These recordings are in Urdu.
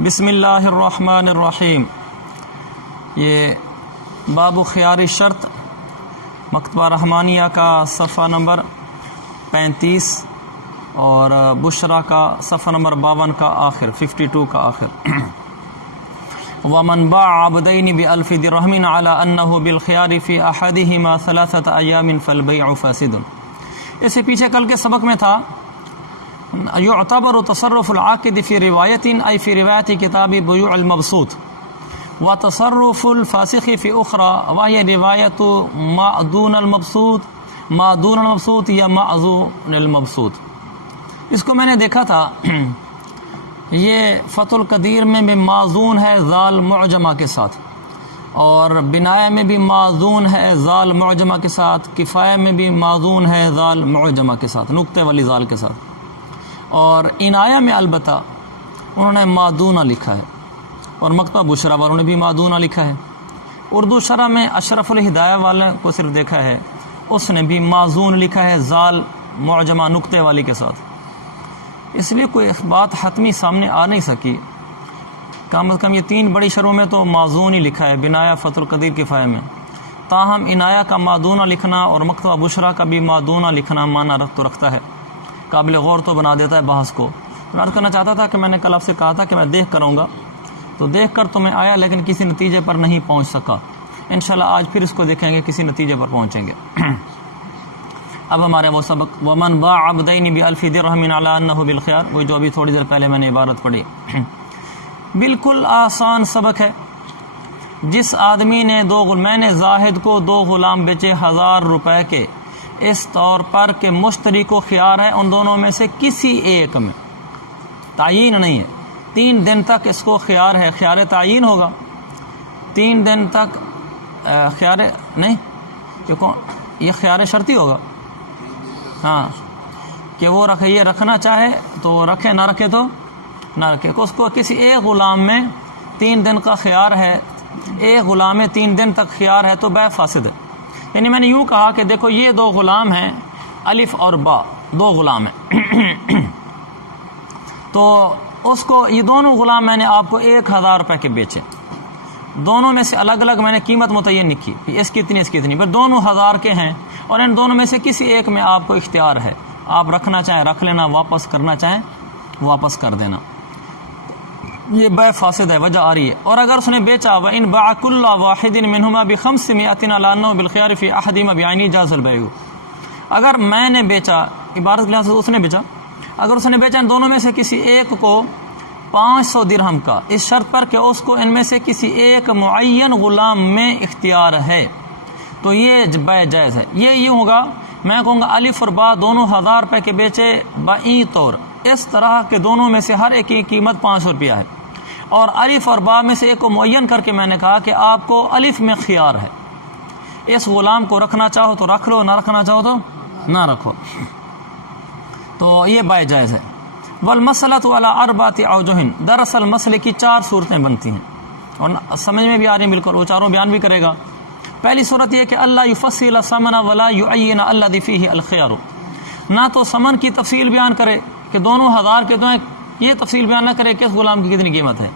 بسم اللہ الرحمن الرحیم۔ یہ باب خیار شرط مکتبہ رحمانیہ کا صفحہ نمبر 35 اور بشرا کا صفحہ نمبر 52 کا آخر 52 کا آخر۔ ومن باع عبدین بألف درہم علی انہ بالخیار فی احدہما 3 ایام فالبیع فاسد۔ اس سے پیچھے کل کے سبق میں تھا یعتبر تصرف العاقد فی روایت ای فی روایت کتاب بیوع المبسوط وتصرف الفاسق فی اخرى وہی روایت ما دون المبسوط یا معذون المبسوط۔ اس کو میں نے دیکھا تھا، یہ فتح القدیر میں بھی معذون ہے ذال معجمہ کے ساتھ، اور بنایہ میں بھی معذون ہے ذال معجمہ کے ساتھ، کفایہ میں بھی معذون ہے ذال معجمہ کے ساتھ، نقطے والی ذال کے ساتھ، اور عنایہ میں البتہ انہوں نے معدونہ لکھا ہے، اور مکتبہ بشرا والوں نے بھی معدونہ لکھا ہے۔ اردو شرح میں اشرف الہدایہ والے کو صرف دیکھا ہے، اس نے بھی معذون لکھا ہے ذال معجمہ نقطے والی کے ساتھ۔ اس لیے کوئی بات حتمی سامنے آ نہیں سکی، کم از کم یہ 3 بڑی شرحوں میں تو معذون ہی لکھا ہے، بنایہ، فتح القدیر، کفایہ میں۔ تاہم عنایہ کا معدونہ لکھنا اور مکتبہ بشرا کا بھی معدونہ لکھنا معنی تو رکھتا ہے، قابل غور تو بنا دیتا ہے بحث کو۔ میں عرض کرنا چاہتا تھا کہ میں نے کل آپ سے کہا تھا کہ میں دیکھ کر آؤں گا، تو دیکھ کر تو میں آیا لیکن کسی نتیجے پر نہیں پہنچ سکا۔ انشاءاللہ آج پھر اس کو دیکھیں گے، کسی نتیجے پر پہنچیں گے۔ اب ہمارے وہ سبق ومن باع عبدین بألف درہم علی انہ بالخیار، وہ جو ابھی تھوڑی دیر پہلے میں نے عبارت پڑھی، بالکل آسان سبق ہے۔ جس آدمی نے میں نے زاہد کو 2 غلام بیچے 1000 روپے کے، اس طور پر کہ مشتری کو خیار ہے ان دونوں میں سے کسی ایک میں، تعیین نہیں ہے، 3 دن تک اس کو خیار ہے، خیار تعیین ہوگا 3 دن تک، خیار نہیں کیونکہ یہ خیار شرطی ہوگا، ہاں، کہ وہ یہ رکھنا چاہے تو رکھے، نہ رکھے تو نہ رکھے۔ اس کو کسی ایک غلام میں 3 دن کا خیار ہے، ایک غلام میں 3 دن تک خیار ہے تو بیع فاسد ہے۔ یعنی میں نے یوں کہا کہ دیکھو یہ 2 غلام ہیں، الف اور با، 2 غلام ہیں، تو اس کو یہ دونوں غلام میں نے آپ کو 1000 روپے کے بیچے، دونوں میں سے الگ الگ میں نے قیمت متعین نہیں کی، اس کی اتنی اس کی اتنی، پر دونوں 1000 کے ہیں، اور ان دونوں میں سے کسی ایک میں آپ کو اختیار ہے، آپ رکھنا چاہیں رکھ لینا، واپس کرنا چاہیں واپس کر دینا، یہ بیع فاسد ہے، وجہ آ رہی ہے۔ اور اگر اس نے بیچا وَإِنْ بَاعَ كُلَّ وَاحِدٍ مِّنْهُمَا ب500 عَلَىٰ أَنَّهُ بِالْخِيَارِ فِي أَحَدِهِمَا بِعَيْنِهِ جَازَ الْبَيْعُ، اگر میں نے بیچا، عبارت کے لحاظ سے اس نے بیچا، اگر اس نے بیچا ان دونوں میں سے کسی ایک کو 500 درہم کا، اس شرط پر کہ اس کو ان میں سے کسی ایک معین غلام میں اختیار ہے، تو یہ بیع جائز ہے۔ یہ یوں ہوگا، میں کہوں گا الف اور با دونوں 1000 روپے کے بیچے بئی طور، اس طرح کہ دونوں میں سے ہر ایک کی قیمت 500 روپیہ ہے، اور الف اور با میں سے ایک کو معین کر کے میں نے کہا کہ آپ کو الف میں خیار ہے، اس غلام کو رکھنا چاہو تو رکھ لو، نہ رکھنا چاہو تو نہ رکھو، تو یہ بیع جائز ہے۔ والمسألۃ علی 4 اوجہ، دراصل مسئلے کی 4 صورتیں بنتی ہیں، اور سمجھ میں بھی آ رہی ہیں بالکل، وہ چاروں بیان بھی کرے گا۔ پہلی صورت یہ کہ اللہ یفصل ثمن ولا یعین الذی فیہ الخیار، نہ تو ثمن کی تفصیل بیان کرے کہ دونوں 1000 کے دوں، یہ تفصیل بیان نہ کرے کہ اس غلام کی کتنی قیمت ہے،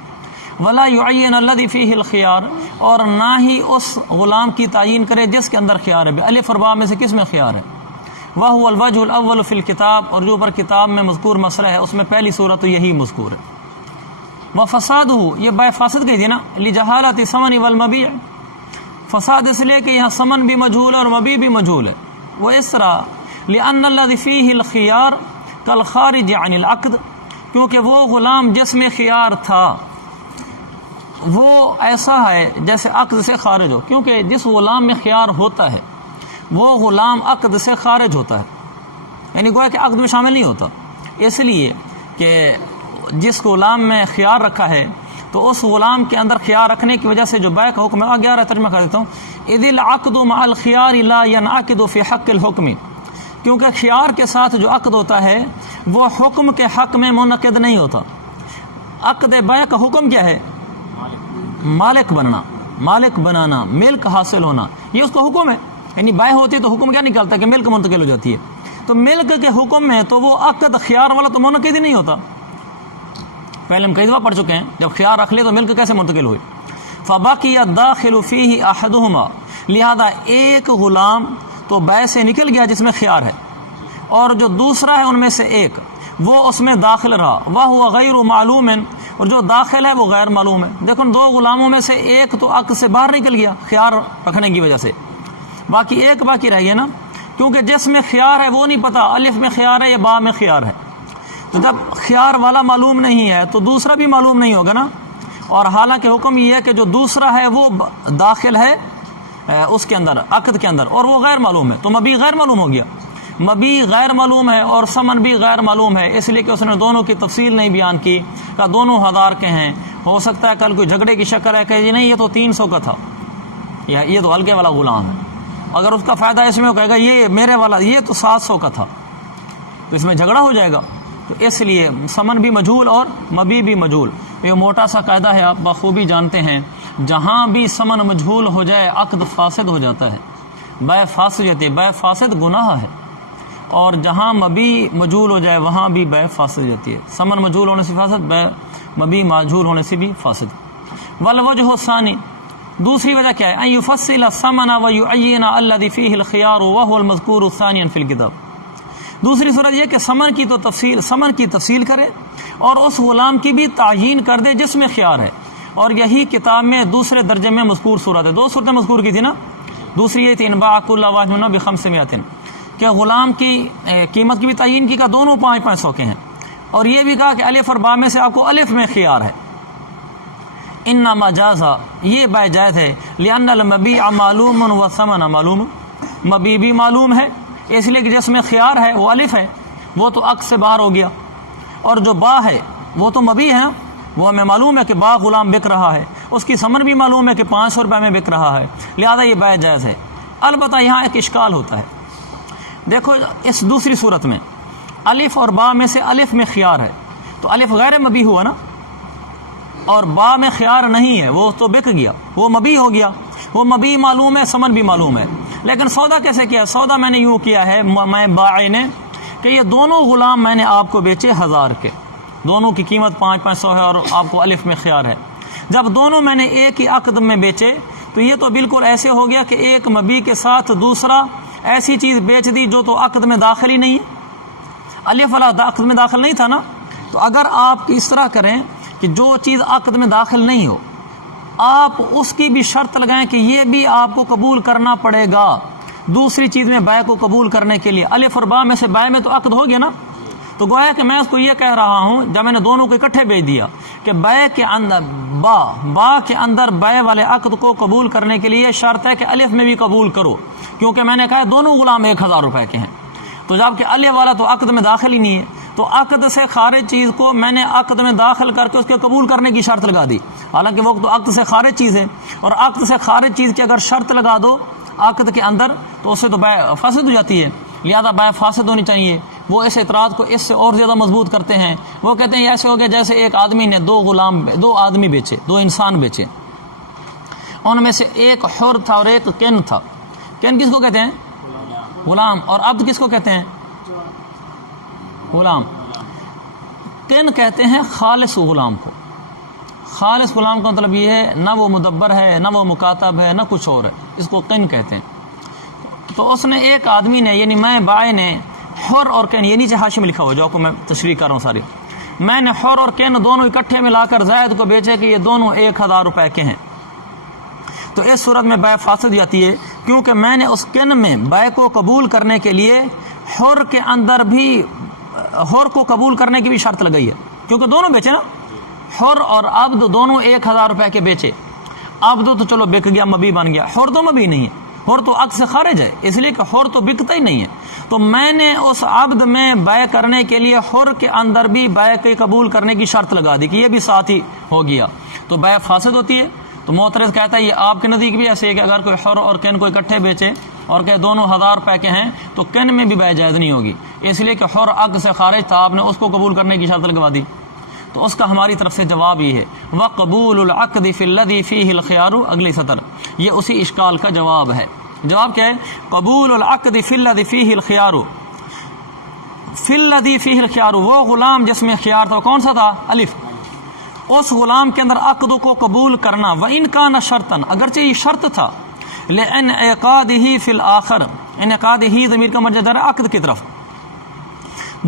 ولا یعین الذی فیہ الخیار، اور نہ ہی اس غلام کی تعین کرے جس کے اندر خیار ہے، الف اور با میں سے کس میں خیار ہے۔ وہو الوجہ الاول فی الکتاب، اور جو پر کتاب میں مذکور مسئلہ ہے اس میں پہلی صورت تو یہی مذکور ہے۔ وفسادہ، یہ بیع فاسد گئی تھی نا، لجہالۃ ثمن والمبیع، فساد اس لیے کہ یہاں ثمن بھی مجہول ہے اور مبیع بھی مجہول ہے، وہ اس طرح لأن الذی فیہ الخیار کالخارج عن العقد، کیونکہ وہ غلام جس میں خیار تھا وہ ایسا ہے جیسے عقد سے خارج ہو، کیونکہ جس غلام میں خیار ہوتا ہے وہ غلام عقد سے خارج ہوتا ہے، یعنی گویا کہ عقد میں شامل نہیں ہوتا، اس لیے کہ جس غلام میں خیار رکھا ہے تو اس غلام کے اندر خیار رکھنے کی وجہ سے جو بیع کا حکم ہے، آگے آ رہا ہے، ترجمہ کر دیتا ہوں، اذ العقد مع الخیار لا ينعقد في حق الحکم، کیونکہ خیار کے ساتھ جو عقد ہوتا ہے وہ حکم کے حق میں منعقد نہیں ہوتا۔ عقد بیع کا حکم کیا ہے؟ مالک بننا، مالک بنانا، ملک حاصل ہونا، یہ اس کا حکم ہے، یعنی بیع ہوتی ہے تو حکم کیا نکلتا ہے کہ ملک منتقل ہو جاتی ہے، تو ملک کے حکم میں تو وہ عقد خیار والا تو منعقد ہی نہیں ہوتا، پہلے ہم کئی دفعہ پڑھ چکے ہیں، جب خیار رکھ لے تو ملک کیسے منتقل ہوئے؟ فبقی الداخل فیہ احدہما، لہذا ایک غلام تو بیع سے نکل گیا جس میں خیار ہے، اور جو دوسرا ہے ان میں سے ایک وہ اس میں داخل رہا، وہو غیر معلوم، اور جو داخل ہے وہ غیر معلوم ہے۔ دیکھو دو غلاموں میں سے ایک تو عقد سے باہر نکل گیا خیار رکھنے کی وجہ سے، باقی ایک باقی رہ گیا نا، کیونکہ جس میں خیار ہے وہ نہیں پتا الف میں خیار ہے یا با میں خیار ہے، تو جب خیار والا معلوم نہیں ہے تو دوسرا بھی معلوم نہیں ہوگا نا، اور حالانکہ حکم یہ ہے کہ جو دوسرا ہے وہ داخل ہے اس کے اندر عقد کے اندر، اور وہ غیر معلوم ہے، تو مبی غیر معلوم ہو گیا، مبی غیر معلوم ہے اور ثمن بھی غیر معلوم ہے، اس لیے کہ اس نے دونوں کی تفصیل نہیں بیان کی کہ دونوں 1000 کے ہیں، ہو سکتا ہے کل کوئی جھگڑے کی شکل ہے کہ جی نہیں یہ تو 300 کا تھا، یہ تو ہلکے والا غلام ہے، اگر اس کا فائدہ اس میں وہ کہے گا یہ میرے والا یہ تو 700 کا تھا، تو اس میں جھگڑا ہو جائے گا، تو اس لیے ثمن بھی مجہول اور مبی بھی مجہول۔ یہ موٹا سا قاعدہ ہے، آپ بخوبی جانتے ہیں، جہاں بھی ثمن مجہول ہو جائے عقد فاسد ہو جاتا ہے، بیع فاسد ہو جاتی ہے، بیع فاسد گناہ ہے، اور جہاں مبی مجہول ہو جائے وہاں بھی بیع فاسد ہو جاتی ہے، ثمن مجہول ہونے سے فاسد، بیع مبی مجہول ہونے سے بھی فاسد۔ والوجہ الثانی، دوسری وجہ کیا ہے؟ ان یفصل الثمن ویعین الذی فیہ الخیار وهو المذکور ثانیا فی الکتاب، دوسری صورت یہ کہ ثمن کی تفصیل کرے اور اس غلام کی بھی تعیین کر دے جس میں خیار ہے، اور یہی کتاب میں دوسرے درجے میں مذکور صورت ہے، دو صورتیں مذکور کی تھی نا، دوسری یہ تھی انباع کل واحد منہما ب500 کہ غلام کی قیمت کی بھی تعیین کی، کا دونوں 500 کے ہیں، اور یہ بھی کہا کہ الف اور با میں سے آپ کو الف میں خیار ہے۔ انما جازا، یہ بیع جائز ہے، لأن المبیع معلوم والثمن معلوم، مبیع بھی معلوم ہے اس لیے کہ جس میں خیار ہے وہ الف ہے، وہ تو عقد سے باہر ہو گیا، اور جو با ہے وہ تو مبیع ہے، وہ ہمیں معلوم ہے کہ با غلام بک رہا ہے، اس کی ثمن بھی معلوم ہے کہ 500 روپے میں بک رہا ہے، لہذا یہ بیع جائز ہے۔ البتہ یہاں ایک اشکال ہوتا ہے، دیکھو اس دوسری صورت میں الف اور با میں سے الف میں خیار ہے تو الف غیر مبیع ہوا نا، اور با میں خیار نہیں ہے، وہ تو بک گیا، وہ مبیع ہو گیا، وہ مبیع معلوم ہے، ثمن بھی معلوم ہے، لیکن سودا کیسے کیا؟ سودا میں نے یوں کیا ہے، میں بائی نے، کہ یہ دونوں غلام میں نے آپ کو بیچے 1000 کے، دونوں کی قیمت 500 ہے اور آپ کو الف میں خیار ہے، جب دونوں میں نے ایک ہی عقد میں بیچے تو یہ تو بالکل ایسے ہو گیا کہ ایک مبیع کے ساتھ دوسرا ایسی چیز بیچ دی جو تو عقد میں داخل ہی نہیں ہے، الف والا عقد میں داخل نہیں تھا نا، تو اگر آپ اس طرح کریں کہ جو چیز عقد میں داخل نہیں ہو آپ اس کی بھی شرط لگائیں کہ یہ بھی آپ کو قبول کرنا پڑے گا دوسری چیز میں بیع کو قبول کرنے کے لیے، الف اور با میں سے بیع میں تو عقد ہو گیا نا، تو گویا کہ میں اس کو یہ کہہ رہا ہوں جب میں نے دونوں کو اکٹھے بیچ دیا کہ بیع کے اندر با کے اندر بیع والے عقد کو قبول کرنے کے لیے شرط ہے کہ الف میں بھی قبول کرو، کیونکہ میں نے کہا دونوں غلام 1000 روپے کے ہیں، تو جب کہ الف والا تو عقد میں داخل ہی نہیں ہے، تو عقد سے خارج چیز کو میں نے عقد میں داخل کر کے اس کے قبول کرنے کی شرط لگا دی، حالانکہ وہ تو عقد سے خارج چیز ہے، اور عقد سے خارج چیز کی اگر شرط لگا دو عقد کے اندر تو اس سے تو بیع فاسد ہو جاتی ہے، لہذا بیع فاسد ہونی چاہیے۔ وہ اس اعتراض کو اس سے اور زیادہ مضبوط کرتے ہیں، وہ کہتے ہیں ایسے ہو گیا جیسے ایک آدمی نے دو آدمی بیچے، دو انسان بیچے، ان میں سے ایک حر تھا اور ایک کن تھا۔ کن کس کو کہتے ہیں؟ غلام، اور عبد کس کو کہتے ہیں؟ غلام۔ کن کہتے ہیں خالص غلام کو، خالص غلام کا مطلب یہ ہے نہ وہ مدبر ہے نہ وہ مکاتب ہے نہ کچھ اور ہے، اس کو کن کہتے ہیں۔ تو اس نے ایک آدمی نے یعنی میں بائی نے حر اور کین، یہ نیچے حاشی میں لکھا ہوا جو آپ کو میں تشریح کر رہا ہوں ساری، میں نے حر اور کین دونوں اکٹھے ملا کر زید کو بیچے کہ یہ دونوں 1000 روپے کے ہیں، تو اس صورت میں بیع فاسد جاتی ہے، کیونکہ میں نے اس کن میں بیع کو قبول کرنے کے لیے حر کے اندر بھی حر کو قبول کرنے کی بھی شرط لگائی ہے، کیونکہ دونوں بیچے نا، حر اور عبد دونوں 1000 روپے کے بیچے، عبد تو چلو بک گیا مبیع بن گیا، حر تو مبیع نہیں ہے، حر تو عقد سے خارج ہے، اس لیے کہ حر تو بکتا ہی نہیں ہے، تو میں نے اس عبد میں بیع کرنے کے لیے حر کے اندر بھی بیع کے قبول کرنے کی شرط لگا دی کہ یہ بھی ساتھ ہی ہو گیا، تو بیع فاسد ہوتی ہے۔ تو معترض کہتا ہے یہ آپ کے نزدیک بھی ایسے ہے کہ اگر کوئی حر اور کین کو اکٹھے بیچے اور کہ دونوں 1000 روپے کے ہیں تو کین میں بھی بیع جائز نہیں ہوگی، اس لیے کہ حر عقد سے خارج تھا، آپ نے اس کو قبول کرنے کی شرط لگوا دی۔ تو اس کا ہماری طرف سے جواب یہ ہے وَقَبُولُ الْعَقْدِ فِي الَّذِي فِيهِ الْخِيَارُ، اگلی سطر، یہ اسی اشکال کا جواب ہے۔ جواب کیا ہے؟ قبول العقد فی الذی فیہ الخیار، فی الذی فیہ الخیار، وہ غلام جس میں خیار تھا، کون سا تھا؟ الف، اس غلام کے اندر عقد کو قبول کرنا، وَإِنْ كَانَ شَرْطًا، اگرچہ یہ شرط تھا، لِانْعِقَادِهِ فِي الْآخِرِ، انعقادِهِ ضمیر کا مرجع ہے عقد کی طرف،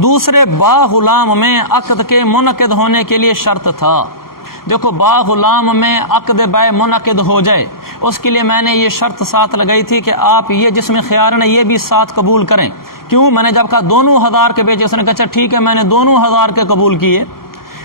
دوسرے با غلام میں عقد کے منعقد ہونے کے لیے شرط تھا۔ دیکھو با غلام میں عقد بیع منعقد ہو جائے، اس کے لیے میں نے یہ شرط ساتھ لگائی تھی کہ آپ یہ جس میں خیار ہے یہ بھی ساتھ قبول کریں۔ کیوں؟ میں نے جب کہا دونوں 1000 کے بیچے، اس نے کہا اچھا ٹھیک ہے میں نے دونوں 1000 کے قبول کیے،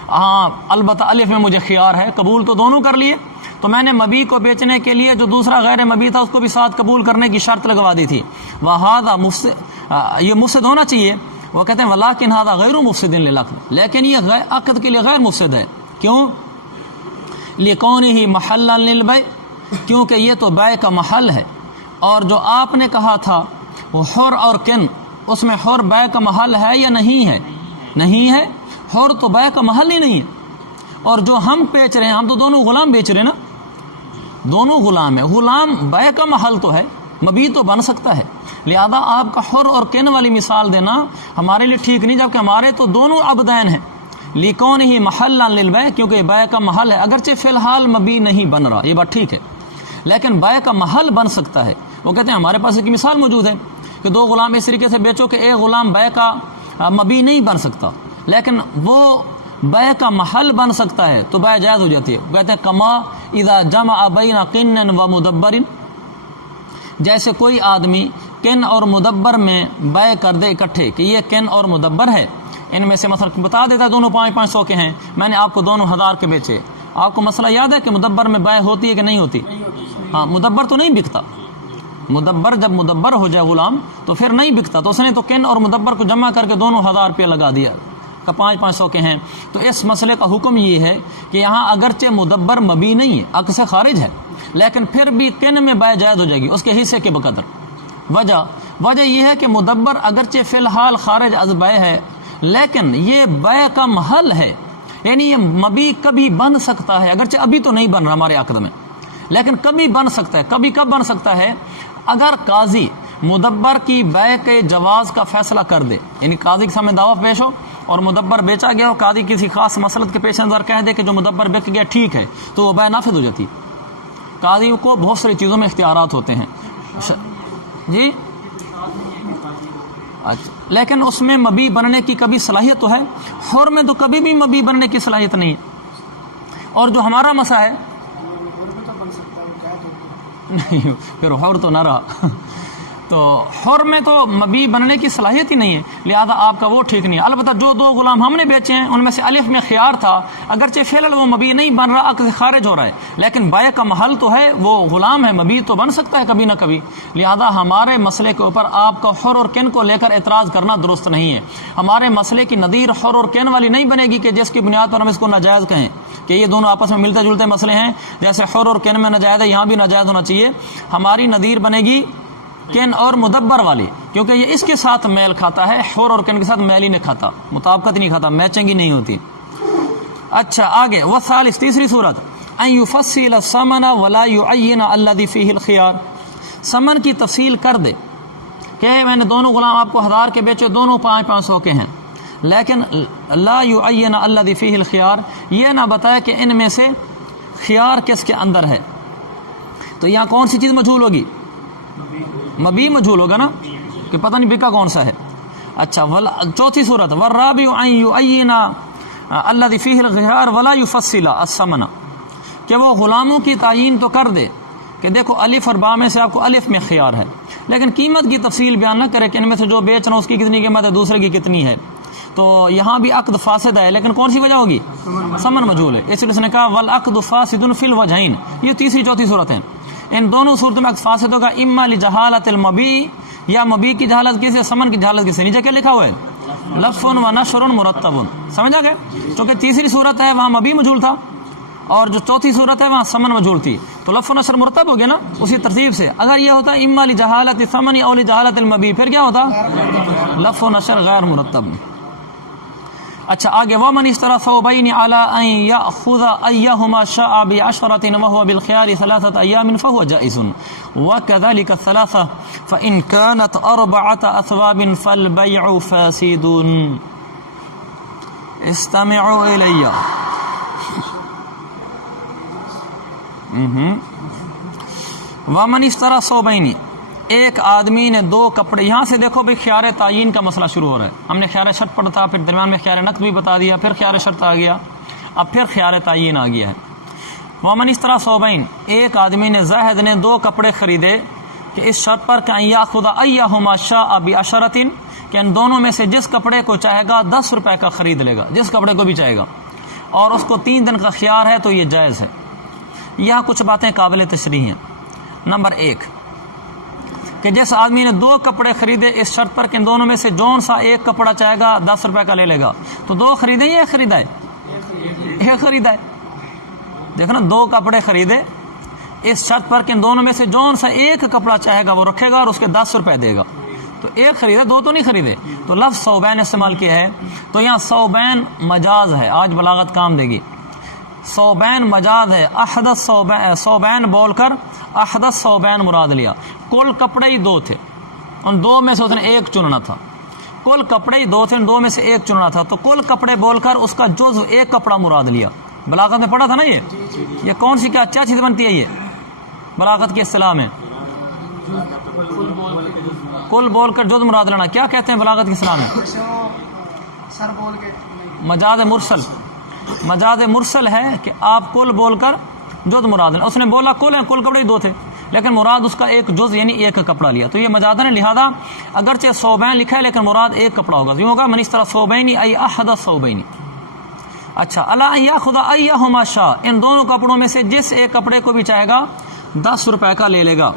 ہاں البتہ الف میں مجھے خیار ہے، قبول تو دونوں کر لیے، تو میں نے مبی کو بیچنے کے لیے جو دوسرا غیر مبی تھا اس کو بھی ساتھ قبول کرنے کی شرط لگوا دی تھی۔ وہذا مفسد، یہ مفسد ہونا چاہیے، وہ کہتے ہیں ولیکن ھذا غیر مفسد للعقد، لیکن یہ عقد کے لیے غیر مفسد ہے۔ کیوں؟ لکونہ محلا للبیع، کیونکہ یہ تو بیع کا محل ہے، اور جو آپ نے کہا تھا وہ حر اور کن، اس میں حر بیع کا محل ہے یا نہیں ہے؟ نہیں ہے، حر تو بیع کا محل ہی نہیں ہے۔ اور جو ہم بیچ رہے ہیں، ہم تو دونوں غلام بیچ رہے ہیں نا، دونوں غلام ہیں، غلام بیع کا محل تو ہے، مبی تو بن سکتا ہے، لہذا آپ کا حر اور کن والی مثال دینا ہمارے لیے ٹھیک نہیں، جبکہ ہمارے تو دونوں عبدین ہیں۔ لِکونہ محلا للبیع، کیونکہ یہ بیع کا محل ہے، اگرچہ فی الحال مبی نہیں بن رہا، یہ بات ٹھیک ہے، لیکن بیع کا محل بن سکتا ہے۔ وہ کہتے ہیں ہمارے پاس ایک مثال موجود ہے کہ دو غلام اس طریقے سے بیچو کہ ایک غلام بیع کا مبی نہیں بن سکتا، لیکن وہ بیع کا محل بن سکتا ہے، تو بیع جائز ہو جاتی ہے۔ وہ کہتے ہیں کما اذا جمع بین قن و مدبر، جیسے کوئی آدمی کن اور مدبر میں بیع کر دے اکٹھے کہ یہ کن اور مدبر ہے، ان میں سے مثلا بتا دیتا ہے دونوں 500 کے ہیں، میں نے آپ کو دونوں 1000 کے بیچے۔ آپ کو مسئلہ یاد ہے کہ مدبر میں بیع ہوتی ہے کہ نہیں ہوتی؟ ہاں، مدبر تو نہیں بکتا، مدبر جب مدبر ہو جائے غلام تو پھر نہیں بکتا، تو اس نے تو کن اور مدبر کو جمع کر کے دونوں 1000 روپیہ لگا دیا کہ 500 کے ہیں۔ تو اس مسئلے کا حکم یہ ہے کہ یہاں اگرچہ مدبر مبی نہیں ہے، عقد سے خارج ہے، لیکن پھر بھی کن میں بیع جائز ہو جائے گی اس کے حصے کے بقدر۔ وجہ یہ ہے کہ مدبر اگرچہ فی الحال خارج از بیع ہے، لیکن یہ بیع کا محل ہے، یعنی یہ مبی کبھی بن سکتا ہے، اگرچہ ابھی تو نہیں بن رہا ہمارے عقد میں، لیکن کبھی بن سکتا ہے۔ کبھی کب بن سکتا ہے؟ اگر قاضی مدبر کی بیع کے جواز کا فیصلہ کر دے، یعنی قاضی کے سامنے دعویٰ پیش ہو اور مدبر بیچا گیا ہو، قاضی کسی خاص مسلط کے پیش نظر کہہ دے کہ جو مدبر بک گیا ٹھیک ہے، تو وہ بیع نافذ ہو جاتی۔ قاضی کو بہت ساری چیزوں میں اختیارات ہوتے ہیں جی، اچھا، لیکن اس میں مبی بننے کی کبھی صلاحیت تو ہے، حر میں تو کبھی بھی مبی بننے کی صلاحیت نہیں ہے۔ اور جو ہمارا مسئلہ ہے نہیں، پھر حر تو نہ رہا، تو حر میں تو مبی بننے کی صلاحیت ہی نہیں ہے، لہذا آپ کا وہ ٹھیک نہیں ہے۔ البتہ جو دو غلام ہم نے بیچے ہیں ان میں سے الف میں خیار تھا، اگرچہ فی الحال وہ مبی نہیں بن رہا، عقد سے خارج ہو رہا ہے، لیکن بیع کا محل تو ہے، وہ غلام ہے، مبی تو بن سکتا ہے کبھی نہ کبھی، لہذا ہمارے مسئلے کے اوپر آپ کا حر اور کن کو لے کر اعتراض کرنا درست نہیں ہے۔ ہمارے مسئلے کی نظیر حر اور کن والی نہیں بنے گی کہ جس کی بنیاد پر ہم اس کو ناجائز کہیں کہ یہ دونوں آپس میں ملتے جلتے مسئلے ہیں، جیسے حر اور کن میں ناجائز ہے یہاں بھی ناجائز ہونا چاہیے۔ ہماری نظیر بنے گی کن اور مدبر والی، کیونکہ یہ اس کے ساتھ میل کھاتا ہے، حر اور کن کے ساتھ میل ہی نہیں کھاتا، مطابقت نہیں کھاتا، میچنگ ہی نہیں ہوتی۔ اچھا آگے، والثالث، تیسری صورت، ان یفصل الثمن ولا يعین الذی فیہ الخیار، ثمن کی تفصیل کر دے کہ میں نے دونوں غلام آپ کو 1000 کے بیچے، دونوں 500 کے ہیں، لیکن لا يعین الذی فیہ الخیار، یہ نہ بتایا کہ ان میں سے خیار کس کے اندر ہے۔ تو یہاں کون سی چیز مجھول ہوگی؟ مبی مجھول ہوگا نا، کہ پتہ نہیں بکا کون سا ہے۔ اچھا، چوتھی صورت، والرابع ان يعین الذی فیہ الخیار ولا یفصل الثمن، کہ وہ غلاموں کی تعین تو کر دے کہ دیکھو الف اور با میں سے آپ کو الف میں خیار ہے، لیکن قیمت کی تفصیل بیان نہ کرے کہ ان میں سے جو بیچ رہا ہوں اس کی کتنی قیمت ہے، دوسرے کی کتنی ہے۔ تو یہاں بھی عقد فاسد ہے، لیکن کون سی وجہ ہوگی؟ ثمن مجھول ہے، اس لیے اس نے کہا والعقد فاسد فی الوجہین۔ یہ تیسری چوتھی صورت ہے، ان دونوں صورتوں میں عقد فاسد ہوگا، اما لجہالت المبی، یا مبی کی جہالت کسی، ثمن کی جہالت کسی۔ نیچے کیا لکھا ہوا ہے؟ لف و نشر مرتب، سمجھا گیا؟ چونکہ تیسری صورت ہے وہاں مبی مجھول تھا، اور جو چوتھی صورت ہے وہاں ثمن مجھول تھی، تو لف و نشر مرتب ہو گیا نا اسی ترتیب سے۔ اگر یہ ہوتا اما لجہالت ثمن او لجہالت المبی، پھر کیا ہوتا؟ لف و نشر غیر مرتب۔ اچھا آگے، ومن اشترى ثوبين على ان ياخذ ايهما شاء بعشرة وهو بالخيار 3 ايام فهو جائز، وكذلك الثلاثه فان كانت 4 اثواب فالبيع فاسد۔ استمعوا الي، ومن اشترى صوبین، ایک آدمی نے دو کپڑے، یہاں سے دیکھو بھائی خیار تعین کا مسئلہ شروع ہو رہا ہے. ہم نے خیار شرط پڑھا تھا، پھر درمیان میں خیار نقد بھی بتا دیا، پھر خیار شرط آ گیا، اب پھر خیار تعین آ گیا ہے. ومن اشترى صوبین، ایک آدمی نے، زاہد نے دو کپڑے خریدے کہ اس شرط پر کہ ان یاخذ ایہما شاء بعشرۃ، کہ ان دونوں میں سے جس کپڑے کو چاہے گا 10 روپے کا خرید لے گا، جس کپڑے کو بھی چاہے گا، اور اس کو 3 دن کا خیار ہے تو یہ جائز ہے. یہاں کچھ باتیں قابل تشریح ہیں. نمبر 1 کہ جس آدمی نے 2 کپڑے خریدے اس شرط پر کہ ان دونوں میں سے جون سا ایک کپڑا چاہے گا 10 روپے کا لے لے گا، تو 2 خریدے یا ایک خریدا ہے؟ ایک خریدا ہے. دیکھنا 2 کپڑے خریدے اس شرط پر کہ ان دونوں میں سے جون سا ایک کپڑا چاہے گا وہ رکھے گا اور اس کے 10 روپے دے گا، تو ایک خریدا، 2 تو نہیں خریدے. تو لفظ صوبین استعمال کیا ہے، تو یہاں صوبین مجاز ہے. آج بلاغت کام دے گی. صوبین مجاز ہے. احدث صوبین بول کر احدث صوبین مراد لیا. کل کپڑے ہی 2 تھے، ان 2 میں سے اس نے ایک چننا تھا. کل کپڑے ہی 2 تھے، ان 2 میں سے ایک چننا تھا، تو کل کپڑے بول کر اس کا جزو ایک کپڑا مراد لیا. بلاغت میں پڑھا تھا نا یہ کون سی کیا چیز بنتی ہے؟ یہ بلاغت کی اصطلاح میں کل بول کر جز مراد لینا کیا کہتے ہیں بلاغت کی اصطلاح میں؟ مجاز مرسل. مجاز مرسل ہے کہ آپ کل بول کر جز مراد لینا. اس نے بولا کل ہے، کل کپڑے ہی 2 تھے، لیکن مراد اس کا ایک جز یعنی ایک کپڑا لیا، تو یہ مجازن ہے. لہذا اگرچہ صوبین لکھا ہے لیکن مراد ایک کپڑا ہوگا. یوں ہوگا من اشتری صوبین ای احدث صوبین. اچھا، الا یاخذ ایہما شاء، ان دونوں کپڑوں میں سے جس ایک کپڑے کو بھی چاہے گا 10 روپے کا لے لے گا.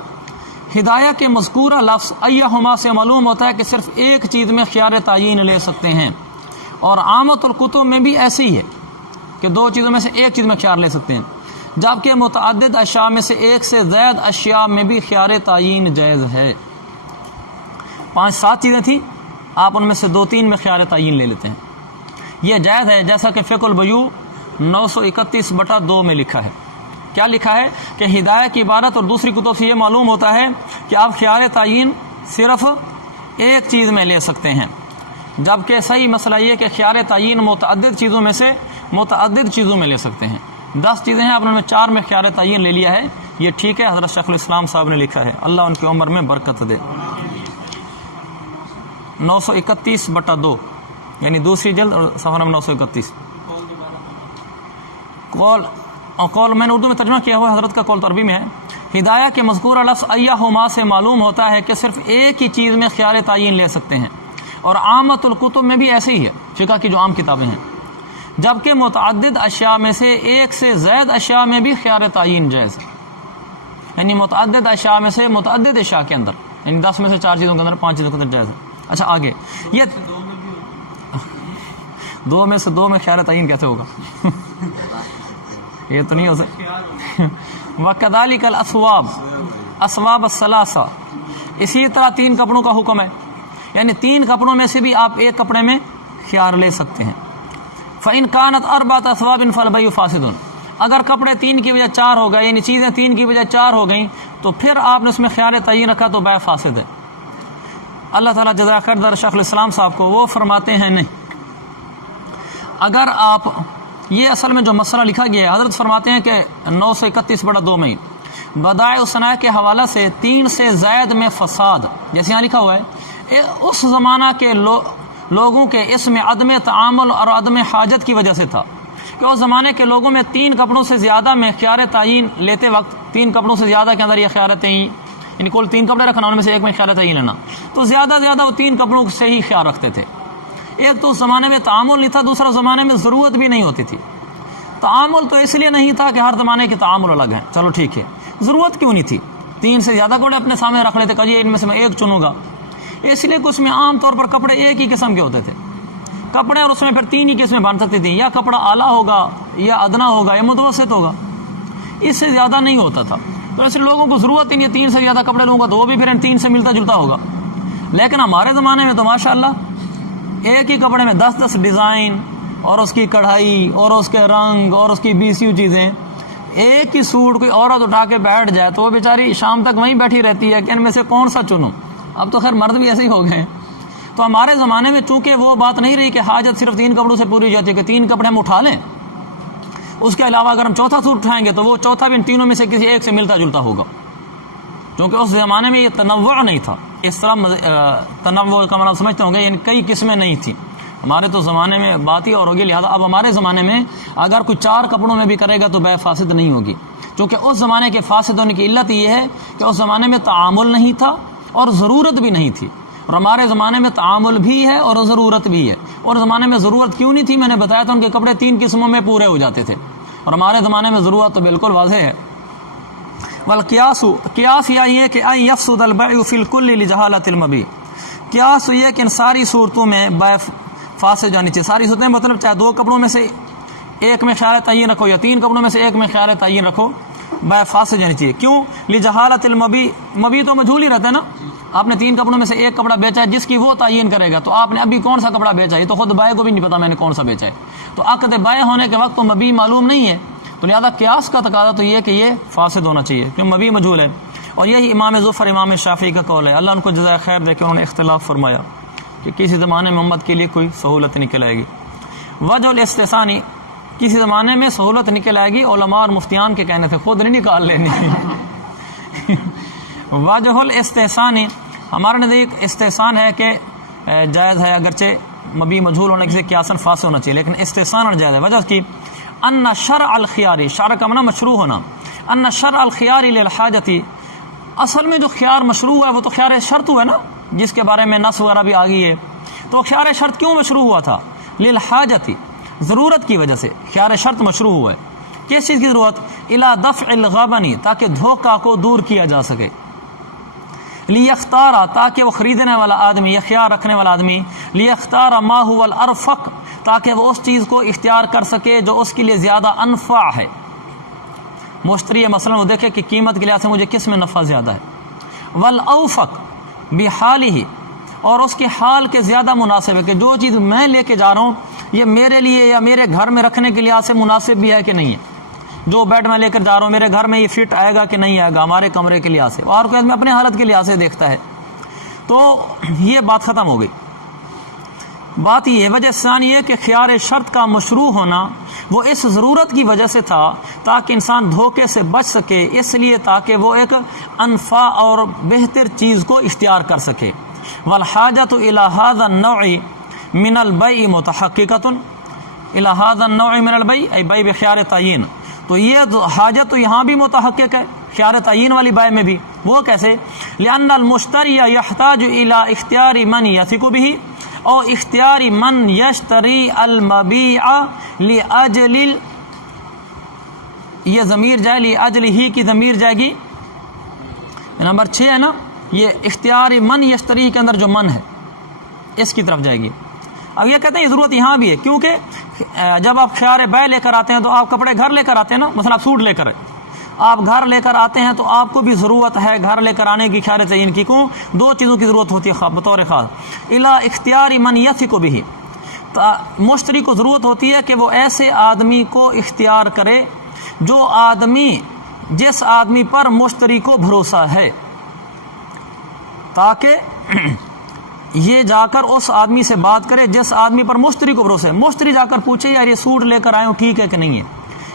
ہدایہ کے مذکورہ لفظ ایہما سے معلوم ہوتا ہے کہ صرف ایک چیز میں خیار تعین لے سکتے ہیں، اور عامت الکتب میں بھی ایسی ہے کہ 2 چیزوں میں سے ایک چیز میں خیار لے سکتے ہیں، جبکہ متعدد اشیاء میں سے ایک سے زائد اشیاء میں بھی خیار تعین جائز ہے. 5-7 چیزیں تھیں، آپ ان میں سے 2-3 میں خیار تعین لے لیتے ہیں، یہ جائز ہے. جیسا کہ فقہ البیوع 931/2 میں لکھا ہے. کیا لکھا ہے کہ ہدایہ کی عبارت اور دوسری کتب سے یہ معلوم ہوتا ہے کہ آپ خیار تعین صرف ایک چیز میں لے سکتے ہیں، جبکہ صحیح مسئلہ یہ کہ خیار تعین متعدد چیزوں میں لے سکتے ہیں. 10 چیزیں ہیں، آپ نے 4 میں خیار تعین لے لیا ہے، یہ ٹھیک ہے. حضرت شیخ الاسلام صاحب نے لکھا ہے، اللہ ان کی عمر میں برکت دے. 931/2 یعنی دوسری جلد اور صفحہ نمبر 931. قول میں نے اردو میں ترجمہ کیا ہوا، حضرت کا قول تو عربی میں ہے. ہدایہ کے مذکورہ لفظ ایہما سے معلوم ہوتا ہے کہ صرف ایک ہی چیز میں خیار تعین لے سکتے ہیں، اور عامت الکتب میں بھی ایسے ہی ہے، فقہ کی جو عام کتابیں ہیں، جبکہ متعدد اشیاء میں سے ایک سے زائد اشیاء میں بھی خیار تعین جائز ہے. یعنی متعدد اشیاء میں سے متعدد اشیاء کے اندر، یعنی 10 میں سے 4 چیزوں کے اندر 5 چیزوں کے اندر جائز ہے. اچھا آگے، یہ 2 میں سے 2 میں خیار تعین کیسے ہوگا؟ یہ تو نہیں ہو سکتا. وَكَذَلِكَ الْأَثْوَابُ اسواب الثلاثہ، اسی طرح 3 کپڑوں کا حکم ہے، یعنی 3 کپڑوں میں سے بھی آپ ایک کپڑے میں خیار لے سکتے ہیں. فَإِنْ كَانَتْ أَرْبَعَةَ أَثْوَابٍ فَالْبَيْعُ فَاسِدٌ، اگر کپڑے 3 کی بجائے 4 ہو گئے، یعنی چیزیں 3 کی بجائے 4 ہو گئیں، تو پھر آپ نے اس میں خیار تعین رکھا تو بیع فاسد ہے. اللہ تعالیٰ جزائے خیر در شیخ الاسلام صاحب کو، وہ فرماتے ہیں نہیں، اگر آپ، یہ اصل میں جو مسئلہ لکھا گیا ہے، حضرت فرماتے ہیں کہ 931/2 میں بدائع الصنائع کے حوالہ سے 3 سے زائد میں فساد، جیسے یہاں لکھا ہوا ہے، اس زمانہ کے لوگوں کے اس میں عدم تعامل اور عدم حاجت کی وجہ سے تھا کہ اس زمانے کے لوگوں میں 3 کپڑوں سے زیادہ میں خیار تعین لیتے وقت، 3 کپڑوں سے زیادہ کے اندر یہ خیار تعین، یعنی کل 3 کپڑے رکھنا، ان میں سے ایک میں خیار تعین لینا، تو زیادہ وہ 3 کپڑوں سے ہی خیال رکھتے تھے. ایک تو اس زمانے میں تعامل نہیں تھا، دوسرا زمانے میں ضرورت بھی نہیں ہوتی تھی. تعامل تو اس لیے نہیں تھا کہ ہر زمانے کے تعامل الگ ہیں، چلو ٹھیک ہے، ضرورت کیوں نہیں تھی؟ 3 سے زیادہ کپڑے اپنے سامنے رکھ لیتے کہ ان میں سے میں ایک چنوں گا، اس لیے کہ اس میں عام طور پر کپڑے ایک ہی قسم کے ہوتے تھے کپڑے، اور اس میں پھر 3 ہی قسمیں بن سکتی تھیں، یا کپڑا اعلیٰ ہوگا، یا ادنا ہوگا، یا متوسط ہوگا، اس سے زیادہ نہیں ہوتا تھا. تو اس لیے لوگوں کو ضرورت ہی نہیں ہے 3 سے زیادہ کپڑے لوں گا تو وہ بھی پھر 3 سے ملتا جلتا ہوگا. لیکن ہمارے زمانے میں تو ماشاءاللہ ایک ہی کپڑے میں 10 ڈیزائن اور اس کی کڑھائی اور اس کے رنگ اور اس کی 20 چیزیں. ایک ہی سوٹ کوئی عورت اٹھا کے بیٹھ جائے تو وہ بیچاری شام تک وہیں بیٹھی رہتی ہے کہ ان میں سے کون سا چنوں. اب تو خیر مرد بھی ایسے ہی ہو گئے ہیں. تو ہمارے زمانے میں چونکہ وہ بات نہیں رہی کہ حاجت صرف 3 کپڑوں سے پوری ہو جاتی ہے کہ 3 کپڑے ہم اٹھا لیں. اس کے علاوہ اگر ہم چوتھا سوٹ اٹھائیں گے تو وہ چوتھا بھی ان تینوں میں سے کسی ایک سے ملتا جلتا ہوگا، کیونکہ اس زمانے میں یہ تنوع نہیں تھا. اس طرح تنوع کا مطلب سمجھتے ہوں گے، یعنی کئی قسمیں نہیں تھیں. ہمارے تو زمانے میں بات ہی اور ہوگی. لہٰذا اب ہمارے زمانے میں اگر کوئی 4 کپڑوں میں بھی کرے گا تو بیع فاسد نہیں ہوگی، کیونکہ اس زمانے کے فاسد ہونے کی علت یہ ہے کہ اس زمانے میں تعامل نہیں تھا اور ضرورت بھی نہیں تھی. اور ہمارے زمانے میں تعامل بھی ہے اور ضرورت بھی ہے. اور زمانے میں ضرورت کیوں نہیں تھی؟ میں نے بتایا تھا ان کے کپڑے 3 قسموں میں پورے ہو جاتے تھے، اور ہمارے زمانے میں ضرورت تو بالکل واضح ہے. والقیاس، قیاس یہ ہے کہ ان یفسد البیع فی الکل لجہالۃ المبیع. قیاس یہ کہ ان ساری صورتوں میں بیع فاسد جانی چاہیے. ساری صورتیں مطلب چاہے 2 کپڑوں میں سے ایک میں خیال تعین رکھو یا 3 کپڑوں میں سے ایک میں خیال تعین رکھو، بیع فاسد جانی چاہیے. کیوں؟ لجہالۃ المبیع، مبیع تو مجہول ہی رہتا ہے نا. آپ نے 3 کپڑوں میں سے ایک کپڑا بیچا ہے، جس کی وہ تعین کرے گا. تو آپ نے ابھی کون سا کپڑا بیچا ہے، یہ تو خود بائع کو بھی نہیں پتا میں نے کون سا بیچا ہے. تو عقد بیع ہونے کے وقت تو مبیع معلوم نہیں ہے، تو لہذا قیاس کا تقاضا تو یہ کہ یہ فاسد ہونا چاہیے کیوں مبیع مجہول ہے. اور یہی امام ظفر امام شافعی کا قول ہے، اللہ ان کو جزائے خیر دے کے انہوں نے اختلاف فرمایا کہ کسی زمانے میں امت کے لیے کوئی سہولت نکل آئے گی. وجہ الاستثانی، کسی زمانے میں سہولت نکل آئے گی، علماء اور مفتیان کے کہنے سے، خود نہیں نکال لینی. وجہ الاستحسانی، ہمارے نزدیک استحسان ہے کہ جائز ہے، اگرچہ مبیع مجہول ہونے سے قیاساً فاسد ہونا چاہیے، لیکن استحسان اور جائز ہے. وجہ کی ان شرع الخیاری، شرع کا معنی مشروع ہونا، ان شرع الخیاری للحاجتی، اصل میں جو خیار مشروع ہے وہ تو خیار شرط ہوا ہے نا، جس کے بارے میں نص وغیرہ بھی آ گئی ہے. تو خیار شرط کیوں مشروع ہوا تھا؟ للحاجتی، ضرورت کی وجہ سے خیار شرط مشروع ہوا ہے. کس چیز کی ضرورت؟ الی دفع الغبن، تاکہ دھوکہ کو دور کیا جا سکے. لیختار، تاکہ وہ خریدنے والا آدمی یا خیار رکھنے والا آدمی، لیختار ما هو الارفق، تاکہ وہ اس چیز کو اختیار کر سکے جو اس کے لیے زیادہ انفع ہے. مشتری ہے مثلا، وہ دیکھے کہ قیمت کے لحاظ سے مجھے کس میں نفع زیادہ ہے. والاوفق بحالہ، اور اس کے حال کے زیادہ مناسب ہے کہ جو چیز میں لے کے جا رہا ہوں یہ میرے لیے یا میرے گھر میں رکھنے کے لحاظ سے مناسب بھی ہے کہ نہیں ہے. جو بیڈ میں لے کر جا رہا ہوں میرے گھر میں یہ فٹ آئے گا کہ نہیں آئے گا ہمارے کمرے کے لحاظ سے، اور کوئی آدمی اپنے حالت کے لحاظ سے دیکھتا ہے. تو یہ بات ختم ہو گئی. بات یہ ہے، وجہ ثانی ہے کہ خیار شرط کا مشروع ہونا وہ اس ضرورت کی وجہ سے تھا تاکہ انسان دھوکے سے بچ سکے، اس لیے تاکہ وہ ایک انفع اور بہتر چیز کو اختیار کر سکے. والحاجۃ الی ھذا النوع من البیع متحققۃ، الی ھذا النوع من البیع ای بیع بخیار تعین. تو یہ حاجت تو یہاں بھی متحقق ہے خیار تعین والی بیع میں بھی. وہ کیسے؟ لأن المشتری یحتاج الی اختیار من یثق بہ او اختیار من یشتری المبیع لأجل، یہ ضمیر جائے لأجل ہی کی ضمیر جائے گی نمبر 6 ہے نا، یہ اختیار من یشتری کے اندر جو من ہے اس کی طرف جائے گی. اب یہ کہتے ہیں یہ ضرورت یہاں بھی ہے، کیونکہ جب آپ خیار بیع لے کر آتے ہیں تو آپ کپڑے گھر لے کر آتے ہیں نا، مثلا آپ سوٹ لے کر آپ گھر لے کر آتے ہیں تو آپ کو بھی ضرورت ہے گھر لے کر آنے کی خیار تعین کی. کیوں؟ 2 چیزوں کی ضرورت ہوتی ہے بطور خاص. الا اختیار من یثق بہ، مشتری کو ضرورت ہوتی ہے کہ وہ ایسے آدمی کو اختیار کرے جو آدمی، جس آدمی پر مشتری کو بھروسہ ہے، تاکہ یہ جا کر اس آدمی سے بات کرے جس آدمی پر مشتری کو بھروسہ ہے. مشتری جا کر پوچھے یار یہ سوٹ لے کر آئے ہوں ٹھیک ہے کہ نہیں ہے،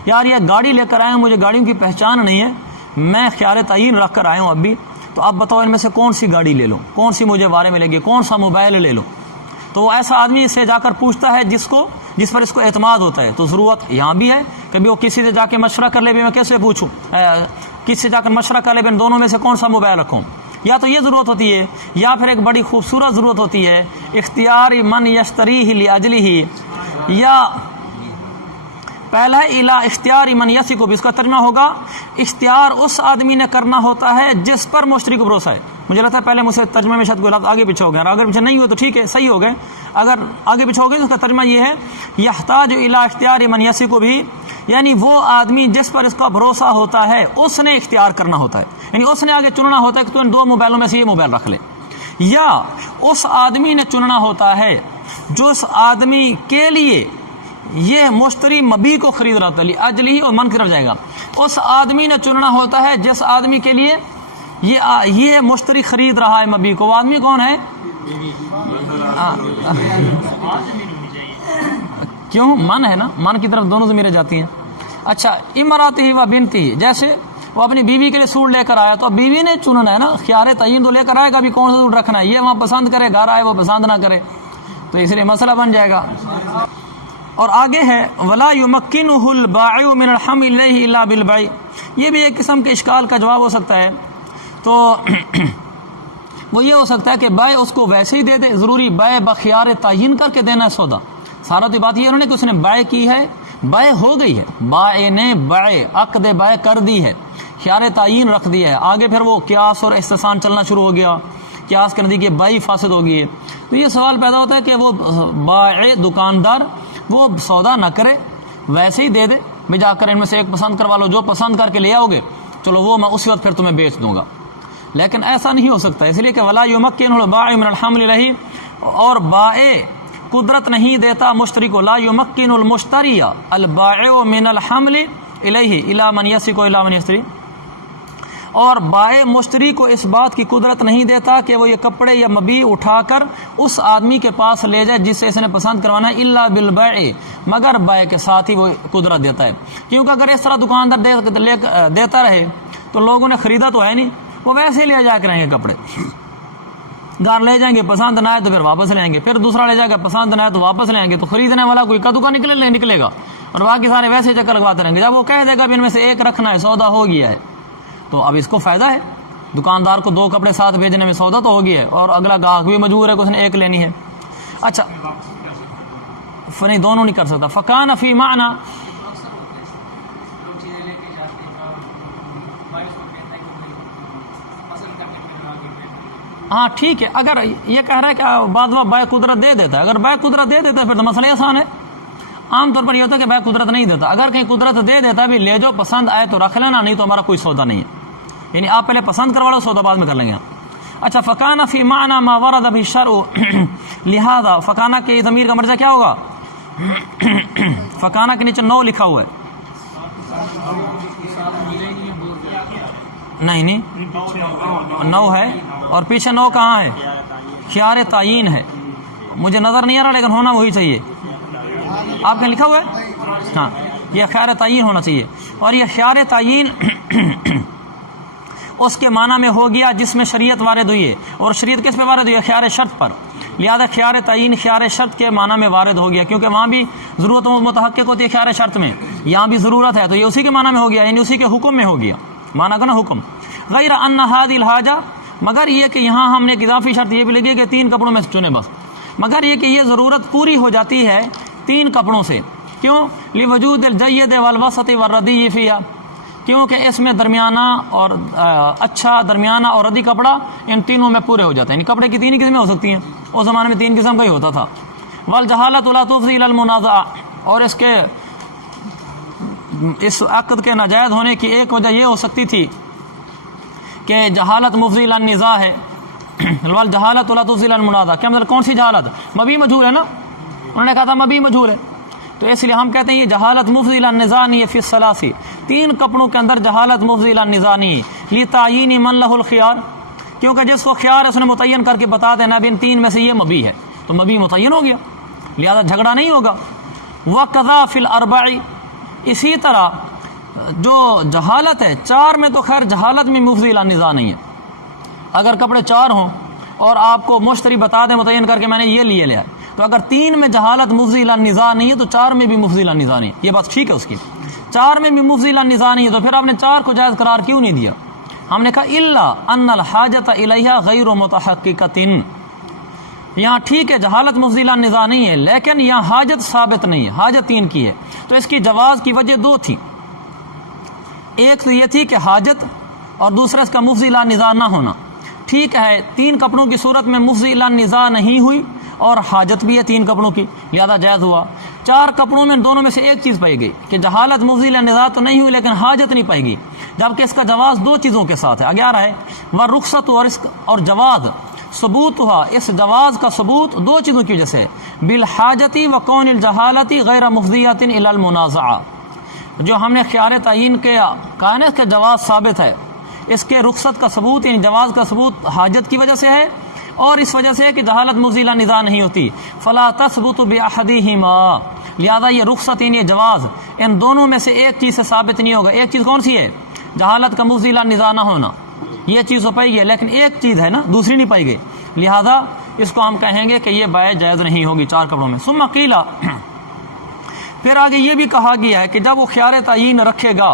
یار یہ گاڑی لے کر آئے ہوں مجھے گاڑیوں کی پہچان نہیں ہے، میں خیار تعین رکھ کر آیا ہوں ابھی، تو اب بتاؤ ان میں سے کون سی گاڑی لے لوں، کون سی مجھے وارے ملے گی، کون سا موبائل لے لوں. تو وہ ایسا آدمی سے جا کر پوچھتا ہے جس پر اس کو اعتماد ہوتا ہے. تو ضرورت یہاں بھی ہے، کبھی وہ کسی سے جا کے مشورہ کر لے بھی میں کیسے پوچھوں، کس سے جا کر مشورہ کر لے بھی دونوں میں سے کون سا موبائل رکھوں. یا تو یہ ضرورت ہوتی ہے، یا پھر ایک بڑی خوبصورت ضرورت ہوتی ہے اختیار من یشتریہ لاجلہ، یا پہلا ہے الا اختیار من یثق بہ، اس کا ترجمہ ہوگا اختیار اس آدمی نے کرنا ہوتا ہے جس پر مشتری کو بھروسہ ہے. مجھے لگتا ہے پہلے مجھ سے ترجمے میں شاید کوئی لفظ آگے پیچھے ہو گیا، اگر پیچھے نہیں ہوئے تو ٹھیک ہے صحیح ہو گئے، اگر آگے پیچھے ہو گئے تو اس کا ترجمہ یہ ہے یحتاج الی اختیار من یثق بہ، یعنی وہ آدمی جس پر اس کا بھروسہ ہوتا ہے اس نے اختیار کرنا ہوتا ہے، یعنی اس نے آگے چننا ہوتا ہے کہ تو ان 2 موبائلوں میں سے یہ موبائل رکھ لے. یا اس آدمی نے چننا ہوتا ہے جو اس آدمی کے لیے یہ مشتری مبیع کو خرید رہا تھا، لاجلہ اور من کی طرف جائے گا، اس آدمی نے چننا ہوتا ہے جس آدمی کے لیے یہ مشتری خرید رہا ہے مبیع کو. وہ آدمی کون ہے؟ کیوں؟ من ہے نا، من کی طرف دونوں ضمیریں جاتی ہیں. اچھا امراتی و بنتی، جیسے وہ اپنی بیوی کے لیے سوٹ لے کر آیا تو اب بیوی نے چننا ہے نا، خیار تعین تو لے کر آئے گا ابھی کون سا سوٹ رکھنا ہے، یہ وہاں پسند کرے، گھر آئے وہ پسند نہ کرے، تو اس لیے مسئلہ بن جائے گا۔ اور آگے ہے ولا یمکنہ البائع من الحمل الیہ الا بالبیع، یہ بھی ایک قسم کے اشکال کا جواب ہو سکتا ہے۔ تو وہ یہ ہو سکتا ہے کہ بائع اس کو ویسے ہی دے دے، ضروری بائع بخیار تعین کر کے دینا ہے سودا، سارا تو بات یہ انہوں نے کہ اس نے بائع کی ہے، بائع ہو گئی ہے، بائع نے بائع عقد بائع کر دی ہے، خیار تعین رکھ دیا ہے، آگے پھر وہ قیاس اور استحسان چلنا شروع ہو گیا، قیاس کرنے کی بائع فاسد ہو گئی ہے، تو یہ سوال پیدا ہوتا ہے کہ وہ بائع دکاندار وہ سودا نہ کرے، ویسے ہی دے دے، میں جا کر ان میں سے ایک پسند کروا لو، جو پسند کر کے لے آؤ گے چلو وہ میں اسی وقت پھر تمہیں بیچ دوں گا، لیکن ایسا نہیں ہو سکتا، اس لیے کہ ولا یمکن البائع من الحمل الیہ، اور بائع قدرت نہیں دیتا مشتری کو، لا یمکن المشتری البائع من الحمل الیہ الی من یثق الی من یشتری، اور بائع مشتری کو اس بات کی قدرت نہیں دیتا کہ وہ یہ کپڑے یا مبیع اٹھا کر اس آدمی کے پاس لے جائے جس سے اس نے پسند کروانا ہے، الا بالبیع، مگر بائع کے ساتھ ہی وہ قدرت دیتا ہے، کیونکہ اگر اس طرح دکاندار دیتا رہے تو لوگوں نے خریدا تو ہے نہیں، وہ ویسے لے جا کریں گے کپڑے، گھر لے جائیں گے، پسند نہ آئے تو پھر واپس لیں گے، پھر دوسرا لے جائے گا پسند نہ آئے تو واپس لیں گے، تو خریدنے والا کوئی کدو کا نکلے گا، اور باقی سارے ویسے چکر لگواتے رہیں گے، جب وہ کہہ دے گا ان میں سے ایک رکھنا ہے، سودا ہو گیا ہے، تو اب اس کو فائدہ ہے، دکاندار کو 2 کپڑے ساتھ بھیجنے میں سودا تو ہو گیا ہے، اور اگلا گاہک بھی مجبور ہے کہ اس نے ایک لینی ہے۔ اچھا نہیں، دونوں نہیں کر سکتا، فکان فی معنی، ہاں ٹھیک ہے، اگر یہ کہہ رہا ہے کہ بعد میں بائع قدرت دے دیتا ہے، اگر بائع قدرت دے دیتا ہے پھر تو مسئلہ آسان ہے، عام طور پر یہ ہوتا ہے کہ بائع قدرت نہیں دیتا، اگر کہیں قدرت دے دیتا ہے بھی لے جاؤ، پسند آئے تو رکھ لینا، نہیں تو ہمارا کوئی سودا نہیں ہے، یعنی آپ پہلے پسند کروا لو، سودا بعد میں کر لیں گے۔ اچھا فکانہ فی معنی ما ورد به الشرع، لہذا فکانہ کے ضمیر کا مرجع کیا ہوگا؟ فکانہ کے نیچے 9 لکھا ہوا ہے، نہیں 9 ہے، اور پیچھے 9 کہاں ہے؟ خیار تعین ہے، مجھے نظر نہیں آ رہا لیکن ہونا وہی چاہیے، آپ نے لکھا ہوا ہے، ہاں یہ خیار تعین ہونا چاہیے، اور یہ خیار تعین اس کے معنی میں ہو گیا جس میں شریعت وارد ہوئی ہے، اور شریعت کس پہ وارد ہوئی ہے؟ خیار شرط پر، لہذا خیار تعین خیار شرط کے معنی میں وارد ہو گیا، کیونکہ وہاں بھی ضرورت متحقق ہوتی ہے خیار شرط میں، یہاں بھی ضرورت ہے تو یہ اسی کے معنی میں ہو گیا، یعنی اسی کے حکم میں ہو گیا، معنی کا نا حکم، غیر ان هذه الحاجہ، مگر یہ کہ یہاں ہم نے ایک اضافی شرط یہ بھی لگی کہ 3 کپڑوں میں سے چنے بس، مگر یہ کہ یہ ضرورت پوری ہو جاتی ہے 3 کپڑوں سے، کیوں؟ لوجود الجید والوسط والردی فیہا، کیونکہ اس میں درمیانہ اور اچھا، درمیانہ اور ردی کپڑا ان تینوں میں پورے ہو جاتے ہیں، یعنی کپڑے کی 3 قسمیں ہو سکتی ہیں، اس زمانے میں 3 قسم کا ہی ہوتا تھا، والجہالۃ لا تفضی الی المنازعہ، اور اس عقد کے ناجائز ہونے کی ایک وجہ یہ ہو سکتی تھی کہ جہالت مفضی الی النزاع ہے، والجہالۃ لا تفضی الی المنازعہ، کیا مطلب کون سی جہالت؟ مبی مجہول ہے نا، انہوں نے کہا تھا مبی مجہول ہے، تو اس لیے ہم کہتے ہیں یہ جہالت مفضی الی النزاع نہیں ہے، فی الثلاث، 3 کپڑوں کے اندر جہالت مفضی الی النزاع نہیں، لتعیین من لہ الخیار، کیونکہ جس کو خیار ہے اس نے متعین کر کے بتا دینا اب ان 3 میں سے یہ مبی ہے، تو مبی متعین ہو گیا، لہذا جھگڑا نہیں ہوگا۔ وقضا فی الاربع، اسی طرح جو جہالت ہے 4 میں، تو خیر جہالت میں مفضی الی النزاع نہیں ہے، اگر کپڑے 4 ہوں اور آپ کو مشتری بتا دیں متعین کر کے میں نے یہ لیے لیا، تو اگر 3 میں جہالت مفضی الی النزاع نہیں ہے تو 4 میں بھی مفضی الی النزاع نہیں، یہ بات ٹھیک ہے اس کی، 4 میں بھی مفضی الی النزاع نہیں ہے تو پھر آپ نے 4 کو جائز قرار کیوں نہیں دیا؟ ہم نے کہا الا ان الحاجۃ الیہا غیر متحققۃ، یہاں ٹھیک ہے جہالت مفضی الی النزاع نہیں ہے لیکن یہاں حاجت ثابت نہیں ہے، حاجت 3 کی ہے، تو اس کی جواز کی وجہ 2 تھی، ایک تو یہ تھی کہ حاجت، اور دوسرا اس کا مفضی الی النزاع نہ ہونا، ٹھیک ہے 3 کپڑوں کی صورت میں مفضی الی النزاع نہیں ہوئی اور حاجت بھی ہے 3 کپڑوں کی، لہذا جائز ہوا۔ 4 کپڑوں میں دونوں میں سے ایک چیز پائی گئی کہ جہالت مفضی الی النزاع تو نہیں ہوئی لیکن حاجت نہیں پائی گئی، جبکہ اس کا جواز 2 چیزوں کے ساتھ ہے، آگے آ رہا ہے، والرخصت، اور جواز، ثبوت ہوا، اس جواز کا ثبوت 2 چیزوں کی وجہ سے، بالحاجتی وکون الجہالتی غیر مفضیۃ الی المنازعہ، جو ہم نے خیار تعین کے کائنات کا جواز ثابت ہے، اس کے رخصت کا ثبوت یعنی جواز کا ثبوت حاجت کی وجہ سے ہے، اور اس وجہ سے کہ جہالت مفضی الی النزاع نہیں ہوتی، فلا تثبت باحدہما، لہذا یہ رخصت یہ جواز ان دونوں میں سے ایک چیز سے ثابت نہیں ہوگا. ایک چیز کون سی ہے؟ جہالت کا مزیلہ نزاع نہ ہونا، یہ چیز تو پائی گئی، لیکن ایک چیز ہے نا، دوسری نہیں پائی گئی، لہذا اس کو ہم کہیں گے کہ یہ بائع جائز نہیں ہوگی 4 کپڑوں میں. ثم قیل، پھر آگے یہ بھی کہا گیا ہے کہ جب وہ خیار تعین رکھے گا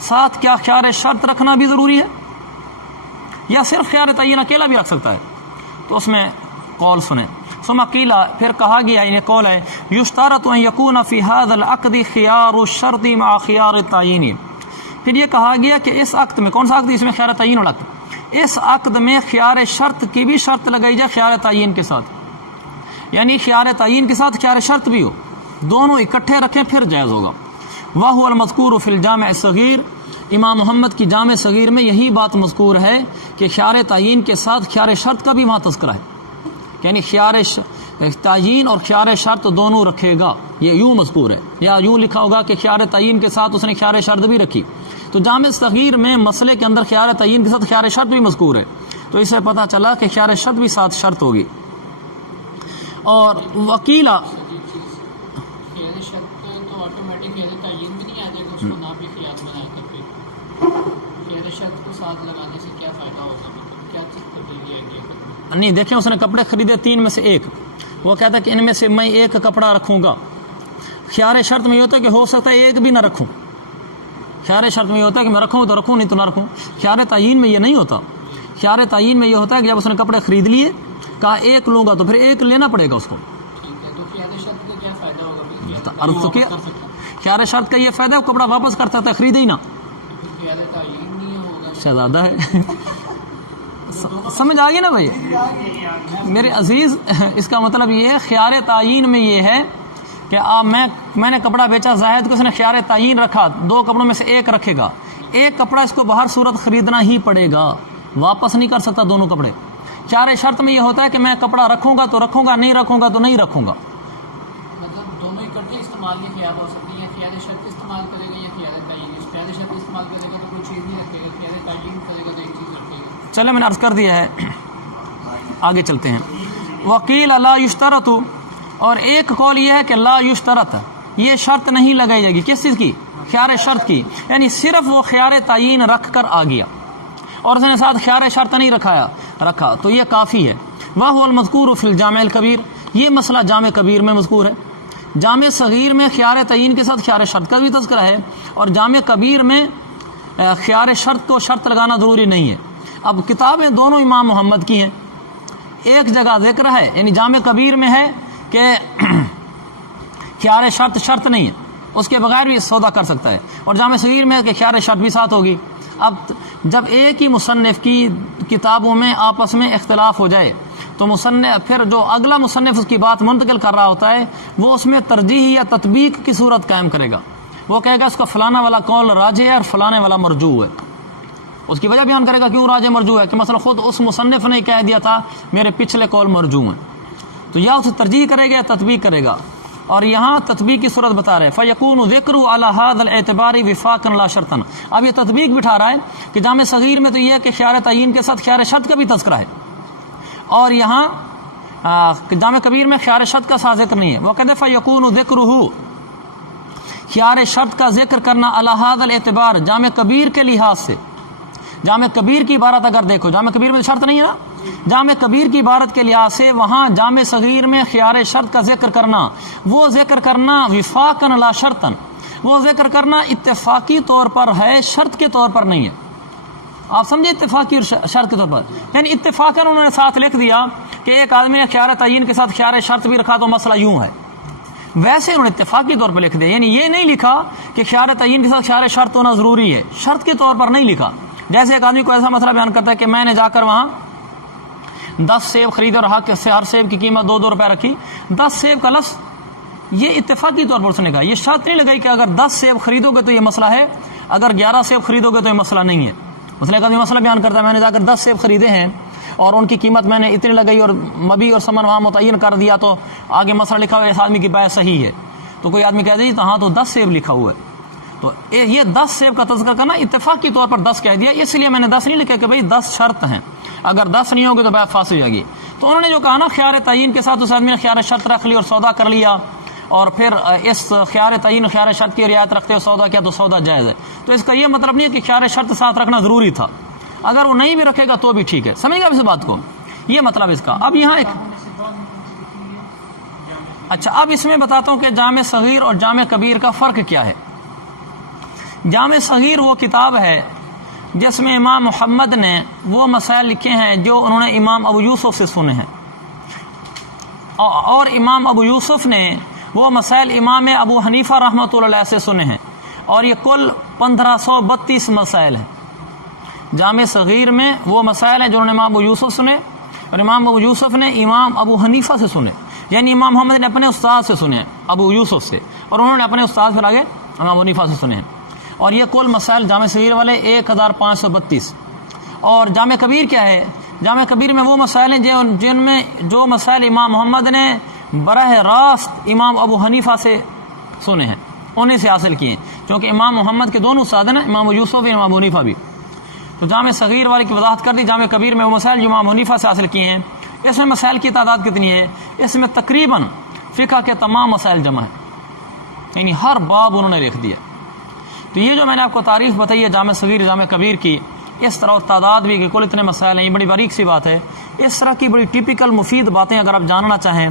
ساتھ کیا خیار شرط رکھنا بھی ضروری ہے یا صرف خیار تعین اکیلا بھی رکھ سکتا ہے؟ تو اس میں قول سنیں. ثم قیل، پھر کہا گیا ہے، یہ قول ہے، یشترط ان یکون فی ھذا العقد خیار الشرط مع خیار التعین. پھر یہ کہا گیا کہ اس عقد میں، کون سا عقد؟ اس میں خیار تعین والا عقد، اس عقد میں خیار شرط کی بھی شرط لگائی جائے خیار تعین کے ساتھ، یعنی خیار تعین کے ساتھ خیار شرط بھی ہو، دونوں اکٹھے رکھیں پھر جائز ہوگا. وَهُوَ الْمَذْكُورُ فِي الْجَامِعِ الصَّغِيرِ، امام محمد کی جامع صغیر میں یہی بات مذکور ہے کہ خیار تعین کے ساتھ خیار شرط کا بھی وہاں تذکرہ ہے، یعنی خیار تعین اور خیار شرط دونوں رکھے گا. یہ یوں مذکور ہے، یا یوں لکھا ہوگا کہ خیار تعین کے ساتھ اس نے خیار شرط بھی رکھی. تو جامع صغیر میں مسئلے کے اندر خیار تعین کے ساتھ خیار شرط بھی مذکور ہے، تو اس سے پتہ چلا کہ خیار شرط بھی ساتھ شرط ہوگی. اور وکیلا نہیں، دیکھیں اس نے کپڑے خریدے 3 میں سے ایک، وہ کہتا ہے کہ ان میں سے میں ایک کپڑا رکھوں گا. خیار شرط میں یہ ہوتا ہے کہ ہو سکتا ہے ایک بھی نہ رکھوں، خیار شرط میں یہ ہوتا ہے کہ میں رکھوں تو رکھوں، نہیں تو نہ رکھوں. خیار تعین میں یہ نہیں ہوتا. خیار تعین میں یہ ہوتا ہے کہ جب اس نے کپڑے خرید لیے، کہا ایک لوں گا تو پھر ایک لینا پڑے گا اس کو. عرض تو کیا خیار شرط کا یہ فائدہ ہے، وہ کپڑا واپس کر سکتا ہے، خریدے ہی نہ. شہزادہ ہے سمجھ آ گئی نا بھائی میرے عزیز. اس کا مطلب یہ ہے خیار تعین میں یہ ہے کہ میں نے کپڑا بیچا زاہد کو، اس نے خیار تعین رکھا، 2 کپڑوں میں سے ایک رکھے گا، ایک کپڑا اس کو باہر صورت خریدنا ہی پڑے گا، واپس نہیں کر سکتا دونوں کپڑے. خیار شرط میں یہ ہوتا ہے کہ میں کپڑا رکھوں گا تو رکھوں گا، نہیں رکھوں گا تو نہیں رکھوں گا. مطلب دونوں اکٹھے استعمال کے خیال ہو سکتے ہیں، خیال شرط استعمال کرے گا یا خیال تعین. خیال شرط استعمال کرے گا تو کوئی چیز نہیں رکھے گا، خیال تعین کرے گا تو ایک چیز رکھے گا. چلے میں نے عرض کر دیا ہے، آگے چلتے ہیں. وکیل لا یشترط، اور ایک قول یہ ہے کہ لا یشترط، یہ شرط نہیں لگائی جائے گی. کس چیز کی؟ خیار شرط کی. یعنی صرف وہ خیار تعین رکھ کر آ گیا اور اس نے ساتھ خیار شرط نہیں رکھا تو یہ کافی ہے. وَهُوَ الْمَذْكُورُ فِي الْجَامِعِ الْكَبِيرِ، یہ مسئلہ جامع کبیر میں مذکور ہے. جامع صغیر میں خیار تعین کے ساتھ خیار شرط کا بھی تذکرہ ہے، اور جامع کبیر میں خیار شرط کو شرط لگانا ضروری نہیں ہے. اب کتابیں دونوں امام محمد کی ہیں، ایک جگہ ذکر ہے یعنی جامع کبیر میں ہے کہ خیار شرط نہیں ہے، اس کے بغیر بھی سودا کر سکتا ہے، اور جامع صغیر میں ہے کہ خیار شرط بھی ساتھ ہوگی. اب جب ایک ہی مصنف کی کتابوں میں آپس میں اختلاف ہو جائے تو مصنف پھر جو اگلا مصنف اس کی بات منتقل کر رہا ہوتا ہے وہ اس میں ترجیح یا تطبیق کی صورت قائم کرے گا. وہ کہے گا اس کا فلانا والا قول راجح ہے اور فلانے والا مرجوح ہے. اس کی وجہ بیان کرے گا کیوں راجح مرجوح ہے، کہ مثلا خود اس مصنف نے کہہ دیا تھا میرے پچھلے قول مرجوح ہیں، تو یا اسے ترجیح کرے گا یا تطبیق کرے گا. اور یہاں تطبیق کی صورت بتا رہے فَيَكُونُ ذِكْرُ عَلَى هَذَا الْاعْتِبَارِ وِفَاقًا لَا شَرْطًا. اب یہ تطبیق بٹھا رہا ہے کہ جامع صغیر میں تو یہ ہے کہ خیار تعین کے ساتھ خیار شرط کا بھی تذکرہ ہے، اور یہاں جامع کبیر میں خیار شرط کا ساتھ ذکر نہیں ہے. وہ کہتے ہیں فَيَكُونُ ذِكْرُهُ، خیار شرط کا ذکر کرنا عَلَى هَذَا الْاعْتِبَارِ جامع کبیر کے لحاظ سے. جامع کبیر کی عبارت اگر دیکھو، جامع کبیر میں شرط نہیں ہے نا، جامع کبیر کی عبارت کے لحاظ سے وہاں جامع صغیر میں خیار شرط کا ذکر کرنا، وہ ذکر کرنا وفاقاً لا شرطاً، وہ ذکر کرنا اتفاقی طور پر ہے، شرط کے طور پر نہیں ہے. آپ سمجھے اتفاقی اور شرط کے طور پر، یعنی اتفاقاً انہوں نے ساتھ لکھ دیا کہ ایک آدمی نے خیار تعین کے ساتھ خیار شرط بھی رکھا تو مسئلہ یوں ہے، ویسے انہوں نے اتفاقی طور پر لکھ دیا. یعنی یہ نہیں لکھا کہ خیار تعین کے ساتھ خیار شرط ہونا ضروری ہے، شرط کے طور پر نہیں لکھا. جیسے ایک آدمی کو ایسا مسئلہ بیان کرتا ہے کہ میں نے جا کر وہاں 10 سیب خریدے اور ہر سیب کی قیمت 2 روپے رکھی. 10 سیب کا لفظ یہ اتفاقی طور پر اس نے کہا، یہ شرط نہیں لگائی کہ اگر 10 سیب خریدو گے تو یہ مسئلہ ہے، اگر 11 سیب خریدو گے تو یہ مسئلہ نہیں ہے. مثلا ایک آدمی مسئلہ بیان کرتا ہے میں نے جا کر 10 سیب خریدے ہیں اور ان کی قیمت میں نے اتنی لگائی اور مبی اور ثمن وہاں متعین کر دیا، تو آگے مسئلہ لکھا ہوا ہے اس آدمی کی بائع صحیح ہے. تو کوئی آدمی کہہ دے تو ہاں تو 10 سیب لکھا ہوا ہے، تو یہ 10 سیب کا تذکرہ کرنا اتفاقی طور پر 10 کہہ دیا، اس لیے میں نے 10 نہیں لکھا کہ بھئی 10 شرط ہیں، اگر 10 نہیں ہوگے تو بائع فاسد ہو جائے گی. تو انہوں نے جو کہا نا خیار تعین کے ساتھ اس آدمی نے خیار شرط رکھ لی اور سودا کر لیا، اور پھر اس خیار تعین خیار شرط کی رعایت رکھتے ہوئے سودا کیا تو سودا جائز ہے. تو اس کا یہ مطلب نہیں ہے کہ خیار شرط ساتھ رکھنا ضروری تھا، اگر وہ نہیں بھی رکھے گا تو بھی ٹھیک ہے. سمجھ گا اس بات کو؟ یہ مطلب اس کا. اب یہاں ایک اچھا، اب اس میں بتاتا ہوں کہ جامع صغیر اور جامع کبیر کا فرق کیا ہے. جامع صغیر وہ کتاب ہے جس میں امام محمد نے وہ مسائل لکھے ہیں جو انہوں نے امام ابو یوسف سے سنے ہیں، اور امام ابو یوسف نے وہ مسائل امام ابو حنیفہ رحمۃ اللہ علیہ سے سنے ہیں، اور یہ کل 1532 مسائل ہیں. جامع صغیر میں وہ مسائل ہیں جو انہوں نے امام ابو یوسف سنے، اور امام ابو یوسف نے امام ابو حنیفہ سے سنے، یعنی امام محمد نے اپنے استاد سے سنے ہیں ابو یوسف سے، اور انہوں نے اپنے استاد پھر آگے امام ابو حنیفہ سے سنے ہیں. اور یہ کل مسائل جامع صغیر والے 1532. اور جامع کبیر کیا ہے؟ جامع کبیر میں وہ مسائل ہیں جن میں جو مسائل امام محمد نے براہ راست امام ابو حنیفہ سے سنے ہیں، انہیں سے حاصل کیے ہیں، کیونکہ امام محمد کے دونوں استاد ہیں، امام ابو یوسف بھی امام ابو حنیفہ بھی. تو جامع صغیر والے کی وضاحت کر دی. جامع کبیر میں وہ مسائل جو امام حنیفہ سے حاصل کیے ہیں. اس میں مسائل کی تعداد کتنی ہے؟ اس میں تقریباً فقہ کے تمام مسائل جمع ہیں، یعنی ہر باب انہوں نے لکھ دیا. تو یہ جو میں نے آپ کو تعریف بتائی ہے جامع صغیر جامع کبیر کی، اس طرح اور تعداد بھی کہ کل اتنے مسائل ہیں، یہ بڑی باریک سی بات ہے. اس طرح کی بڑی ٹیپیکل مفید باتیں اگر آپ جاننا چاہیں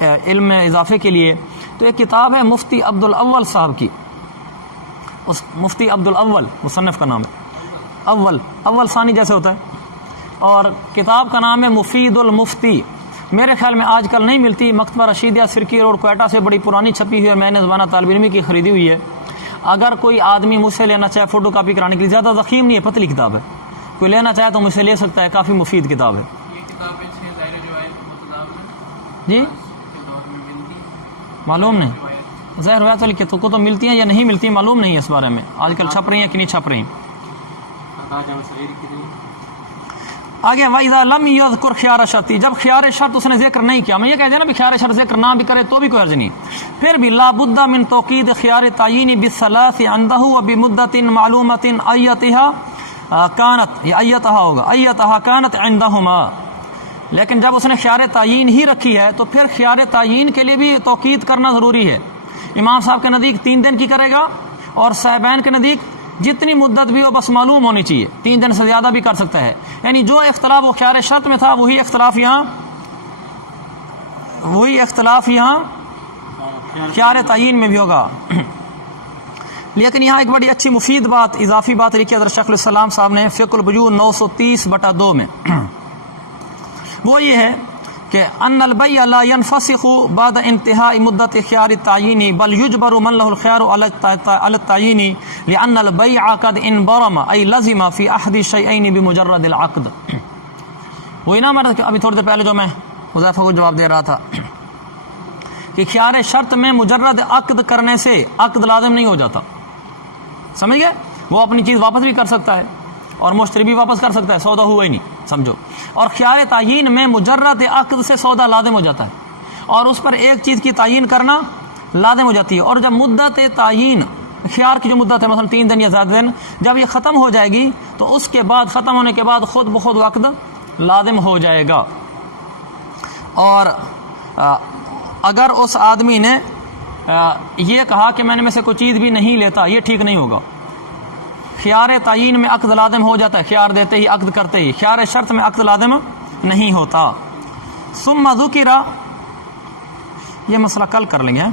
علم میں اضافے کے لیے، تو ایک کتاب ہے مفتی عبد الاول صاحب کی. اس مفتی عبد الاول مصنف کا نام ہے، اول ثانی جیسے ہوتا ہے، اور کتاب کا نام ہے مفید المفتی. میرے خیال میں آج کل نہیں ملتی، مکتبہ رشیدیہ سرکی روڈ کوئٹہ سے بڑی پرانی چھپی ہوئی ہے، میں نے زبانہ طالب علمی کی خریدی ہوئی ہے. اگر کوئی آدمی مجھ سے لینا چاہے فوٹو کاپی کرانے کے لیے، زیادہ ضخیم نہیں ہے، پتلی کتاب ہے، کوئی لینا چاہے تو مجھ سے لے سکتا ہے، کافی مفید کتاب ہے. جی معلوم نہیں، ظاہر روایت والی کو تو ملتی ہیں یا نہیں ملتی معلوم نہیں ہے، اس بارے میں آج کل چھپ رہی ہیں کہ نہیں چھپ رہی. آگے وَإِذَا لَمْ يَذْكُرْ خِيَارَ شَرْطِ، جب خیار شرط اس نے ذکر نہیں کیا. میں یہ کہہ دیا نا بھی خیار شرط ذکر نہ بھی کرے تو بھی کوئی حرج نہیں، پھر بھی لَا بُدَّ مِن تَوْقِيدِ خِيَارِ التَّعْيِينِ بِالثَّلَاثِ عِنْدَهُ وَبِمُدَّةٍ مَعْلُومَةٍ أَيَّتَهَا كَانَتْ، یہ أَيَّتَهَا ہوگا، أَيَّتَهَا كَانَتْ عِنْدَهُمَا. لیکن جب اس نے خیار تعیین ہی رکھی ہے تو پھر خیار تعیین کے لیے بھی توقید کرنا ضروری ہے. امام صاحب کے نزدیک 3 دن کی کرے گا، اور صاحبین کے نزدیک جتنی مدت بھی ہو بس معلوم ہونی چاہیے، 3 دن سے زیادہ بھی کر سکتا ہے. یعنی جو اختلاف وہ خیار شرط میں تھا وہی اختلاف یہاں خیار تعیین میں بھی ہوگا. لیکن یہاں ایک بڑی اچھی مفید بات، اضافی بات لکھی حضرت شیخ الاسلام صاحب نے فقہ البیوع 930/2 میں، وہ یہ ہے کہ ان البیع لا ينفسخ بعد انتهاء مدت خيار التعيين بل يجبر من له الخيار على التعيين لان البيع قد انبرم اي لزم في احد الشيئين بمجرد العقد. وہی نا ہمارا ابھی تھوڑی دیر پہلے جو میں حذیفہ کو جواب دے رہا تھا کہ خیار شرط میں مجرد عقد کرنے سے عقد لازم نہیں ہو جاتا. سمجھ گئے؟ وہ اپنی چیز واپس بھی کر سکتا ہے اور مشتری بھی واپس کر سکتا ہے، سودا ہوا ہی نہیں، سمجھو. اور خیار تعیین میں مجرد عقد سے سودا لازم ہو جاتا ہے، اور اس پر ایک چیز کی تعیین کرنا لازم ہو جاتی ہے. اور جب مدت تعیین خیار کی جو مدت ہے مثلا 3 دن یا زیادہ دن، جب یہ ختم ہو جائے گی تو اس کے بعد ختم ہونے کے بعد خود بخود عقد لازم ہو جائے گا. اور اگر اس آدمی نے یہ کہا کہ میں نے میں سے کوئی چیز بھی نہیں لیتا، یہ ٹھیک نہیں ہوگا. خیار تعیین میں عقد لازم ہو جاتا ہے، خیار دیتے ہی عقد کرتے ہی. خیار شرط میں عقد لازم نہیں ہوتا. ثم ذکر، یہ مسئلہ کل کر لیں گے.